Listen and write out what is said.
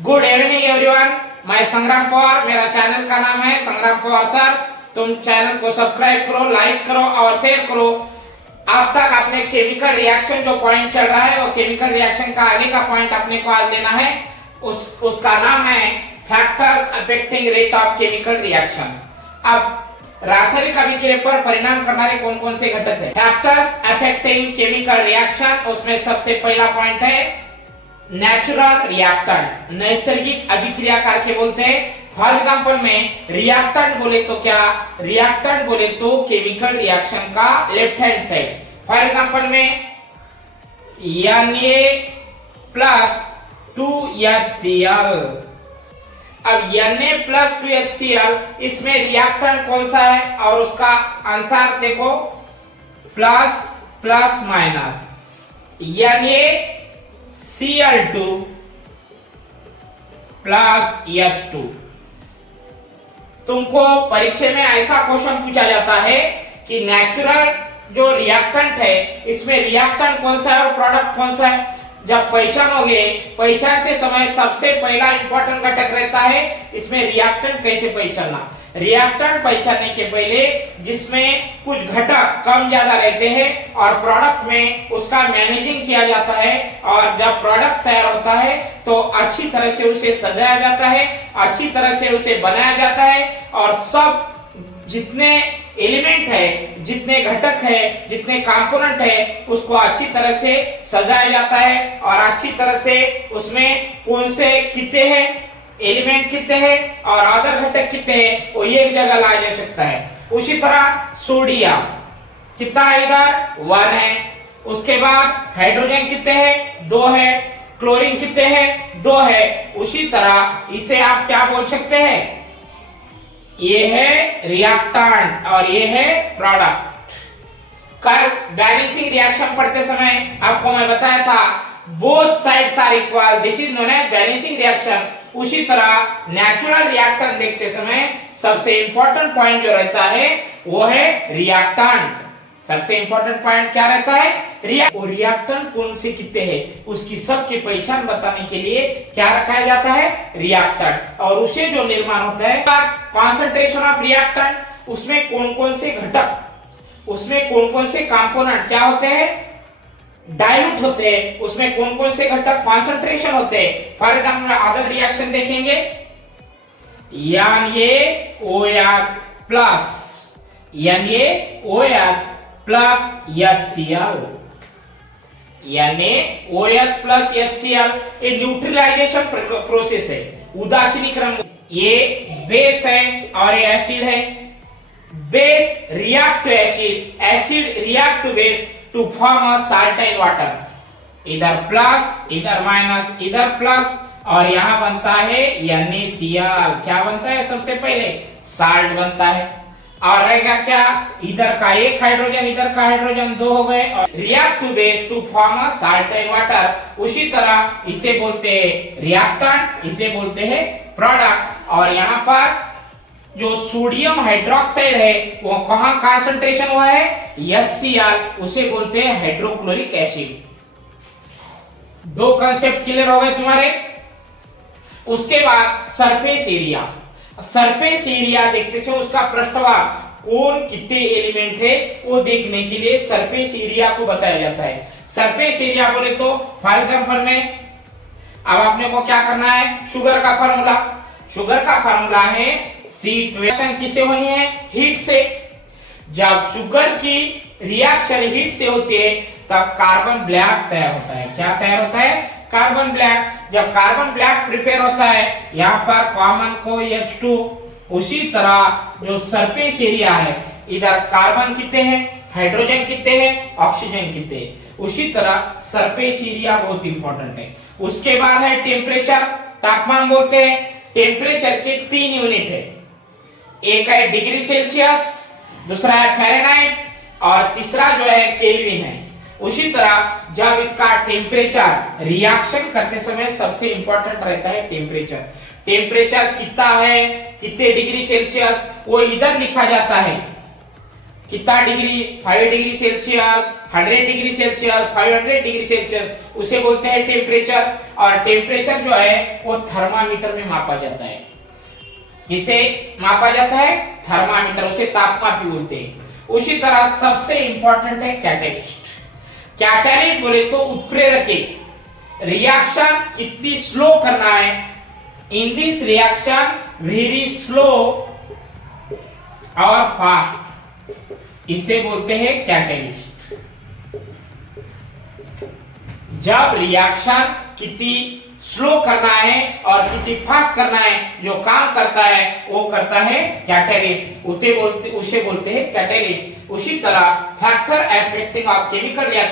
Good evening everyone. मैं संग्राम पवार, मेरा चैनल का नाम है संग्राम पवार सर। तुम चैनल को सब्सक्राइब करो, लाइक करो और शेयर करो। अब तक आपने केमिकल रिएक्शन जो पॉइंट चल रहा है वो केमिकल रिएक्शन का आगे का पॉइंट अपने को आज लेना है। उसका नाम है factors affecting rate of chemical reaction. अब रासायनिक अभिक्रिया पर परिणाम करने कौन कौन से घटक है फैक्टर्स अफेक्टिंग केमिकल रिएक्शन। उसमें सबसे पहला पॉइंट है नेचुरल रिएक्टेंट, नैसर्गिक अभिक्रियाकार के बोलते हैं। फॉर एग्जांपल में रिएक्टेंट बोले तो क्या, रिएक्टेंट बोले तो केमिकल रिएक्शन का left hand side. For example में Na प्लस 2HCl। अब Na प्लस 2HCl इसमें रिएक्टेंट कौन सा है और उसका आंसर देखो plus plus minus NaCl2 plus H2। तुमको परीक्षा में ऐसा क्वेश्चन पूछा जाता है कि नेचुरल जो रिएक्टेंट है इसमें रिएक्टेंट कौन सा है और प्रोडक्ट कौन सा है। जब पहचानोगे, पहचानते समय सबसे पहला इंपॉर्टेंट घटक रहता है इसमें रिएक्टेंट कैसे पहचानना। रिएक्टेंट पहचानने के पहले जिसमें कुछ घटक कम ज्यादा रहते हैं और प्रोडक्ट में उसका मैनेजिंग किया जाता है, और जब प्रोडक्ट तैयार होता है तो अच्छी तरह से उसे सजाया जाता है, अच्छी तरह से उसे बनाया जाता है, और सब जितने एलिमेंट है, जितने घटक है, जितने कंपोनेंट है उसको अच्छी तरह से सजाया जाता है, और अच्छी तरह से उसमें कौन से कितने हैं एलिमेंट कितने हैं और अदर घटक कितने हैं वो एक जगह लाया जा सकता है। उसी तरह सोडियम कितना है, इधर 1 है। उसके बाद हाइड्रोजन कितने हैं, 2 है। क्लोरीन कितने हैं, 2 है। उसी तरह इसे आप क्या बोल सकते हैं, ये है रिएक्टेंट और ये है प्रोडक्ट। कल बैलेंसिंग रिएक्शन पढ़ते समय आपको मैं बताया था both sides are equal, this is known as balancing reaction. उसी तरह नेचुरल रिएक्टेंट देखते समय सबसे इंपॉर्टेंट पॉइंट जो रहता है वो है रिएक्टेंट। सबसे इंपॉर्टेंट पॉइंट क्या रहता है, रिएक्टेंट कौन से कितने हैं उसकी सबकी पहचान बताने के लिए क्या रखा जाता है, रिएक्टेंट। और उसे जो निर्माण होता है कॉन्सेंट्रेशन ऑफ रिएक्टेंट, उसमें कौन कौन से घटक, उसमें कौन कौन से कंपोनेंट क्या होते हैं, डाइल्यूट होते हैं, उसमें कौन कौन से घटक कॉन्सेंट्रेशन होते हैं। फॉर एग्जांपल अदर रिएक्शन देखेंगे NaOH plus NaOH plus HCl, NaOH plus HCl ये न्यूट्रलाइजेशन प्रोसेस है, उदासीनीकरण। ये बेस है और ये एसिड है। Base react to acid, acid react to base to form a salt and water. इधर प्लस इधर माइनस इधर प्लस, और यहां बनता है NaCl। क्या बनता है, सबसे पहले साल्ट बनता है। और रहेगा क्या, इधर का एक हाइड्रोजन इधर का हाइड्रोजन 2 हो गए, और react to base to form a salt and water. उसी तरह इसे बोलते हैं रिएक्टेंट, इसे बोलते हैं प्रोडक्ट। और यहाँ पर जो सोडियम हाइड्रोक्साइड है वो कहां कंसंट्रेशन हुआ है, HCl, उसे बोलते हैं हाइड्रोक्लोरिक एसिड। 2 कांसेप्ट क्लियर हो गए तुम्हारे। उसके बाद सरफेस एरिया, सरफेस एरिया देखते से उसका पृष्ठभाग कौन कितने एलिमेंट है वो देखने के लिए सरफेस एरिया को बताया जाता है। सरफेस एरिया बोले तो फॉर एग्जांपल में अब आपने को क्या करना है, शुगर का फार्मूला, शुगर का फार्मूला है C12 किससे होनी है, हीट से। जब शुगर की रिएक्शन हीट से होती है तब कार्बन ब्लैक तैयार होता है। क्या तैयार होता है, कार्बन ब्लैक। जब कार्बन ब्लैक प्रिपेयर होता है यहाँ पर कॉमन को H2। उसी तरह जो सरफेस एरिया है इधर कार्बन कितने हैं, हाइड्रोजन कितने हैं, ऑक्सीजन कितने हैं। उसी तरह सरफेस एरिया बहुत इंपॉर्टेंट है। उसके बाद है टेम्परेचर, तापमान बोलते हैं। टेम्परेचर के 3 यूनिट है, एक है डिग्री सेल्सियस, दूसरा है फ़ारेनहाइट और तीसरा जो है केल्विन है। उसी तरह जब इसका टेम्परेचर रिएक्शन करते समय सबसे इंपॉर्टेंट रहता है टेम्परेचर। टेम्परेचर कितना है, कितने डिग्री सेल्सियस, वो इधर लिखा जाता है कितना degree, 5 degree Celsius, 100 degree Celsius, 500 degree Celsius, उसे बोलते हैं टेम्परेचर। और टेम्परेचर जो है वो थर्मामीटर में मापा जाता है। किसे मापा जाता है? थर्मामीटर, उसे तापमापी बोलते हैं। उसी तरह सबसे इंपॉर्टेंट है कैटलिस्ट। कैटलिस्ट बोले तो उत्प्रेरक, रिएक्शन कितनी स्लो करना है। In this reaction very slow और फास्ट, इसे बोलते हैं कैटलिस्ट। जब रिएक्शन कितनी स्लो करना है और कितनी फास्ट करना है, जो काम करता है वो करता है कैटलिस्ट, उसे बोलते हैं कैटलिस्ट। उसी तरह factor affecting of chemical reaction